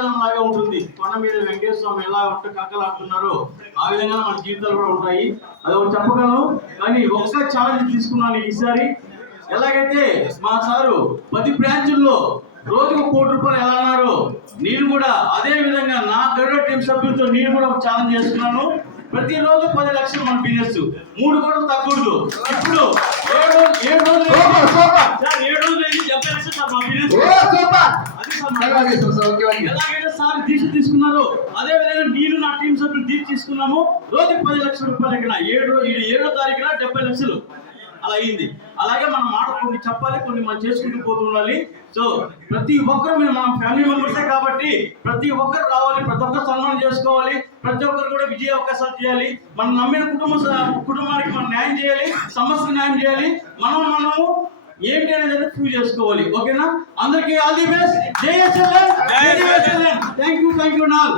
ఇంద్రజలం లాగా ఉంటుంది. కొండ మీద వెంకటేశ్వర స్వామి ఎలా ఉంటే కక్కలాడుతున్నారో ఆ విధంగా మన జీవితాలు కూడా ఉంటాయి. అది ఒకటి చెప్పగలను. కానీ ఒక్క ఛాలెంజ్ తీసుకున్నాను ఈసారి. ఎలాగైతే మా సారు 10 బ్రాంచుల్లో రోజుకు ₹1 కోటి ఎలా అన్నారు, నేను కూడా అదే విధంగా నా గరుడ టీం సభ్యులతో నేను కూడా ఒక ఛాలెంజ్ చేస్తున్నాను. ప్రతిరోజు 10 లక్షలు మన బిజినెస్, 3 కోట్లు తగ్గకూడదు. ఇప్పుడు 7 రోజులు 70 లక్షలు సార్ మా బిజినెస్. ఎలాగైతే సార్ దీక్ష తీసుకున్నారో అదే విధంగా నేను నా టీం సభ్యులు దీక్ష తీసుకున్నాము. రోజుకి ₹10 లక్షల లెక్కన 7వ తారీఖున 70 లక్షలు అలా అయింది. అలాగే మనం మాట కొన్ని చెప్పాలి, కొన్ని మనం చేసుకుంటూ పోతూ ఉండాలి. సో ప్రతి ఒక్కరు మనం ఫ్యామిలీ మెంబర్సే కాబట్టి ప్రతి ఒక్కరు రావాలి, ప్రతి ఒక్కరు సన్మానం చేసుకోవాలి, ప్రతి ఒక్కరు కూడా విజయ అవకాశాలు చేయాలి. మనం నమ్మిన కుటుంబానికి మనం న్యాయం చేయాలి, సమస్యకు న్యాయం చేయాలి. మనము ఏంటి అనేది ప్రూవ్ చేసుకోవాలి. ఓకేనా? అందరికీ ఆల్ ది బెస్ట్. జై ఎస్ఎల్ఎన్. Thank you Naal.